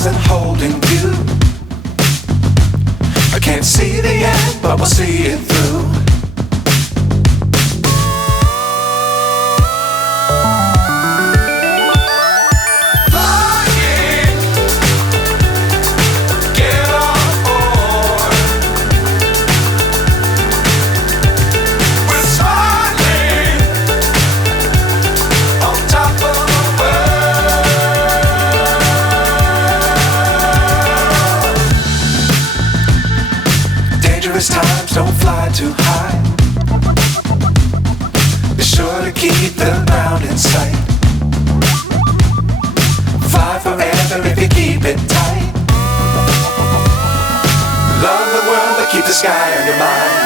stars and holding you. I can't see the end, but we'll see it through. Times don't fly too high. Be sure to keep the ground in sight. Fly forever if you keep it tight. Love the world but keep the sky on your mind.